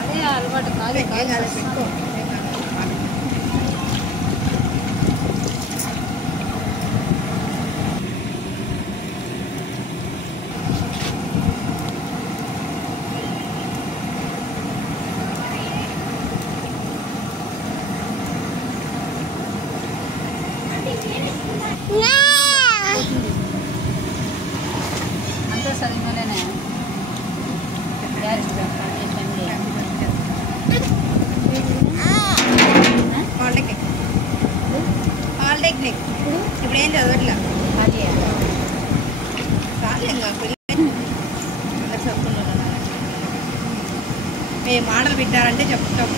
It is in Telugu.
అదే అలవాటు కాదు. పెట్టుకో. అంతా చదివినోళ్ళేనే పాలిటెక్నిక్ ఇప్పుడు ఏం చదవట్లా చాలు ఇంకా అందరు చదువుకున్నాను. మేము మాటలు పెట్టారంటే చెప్తాం.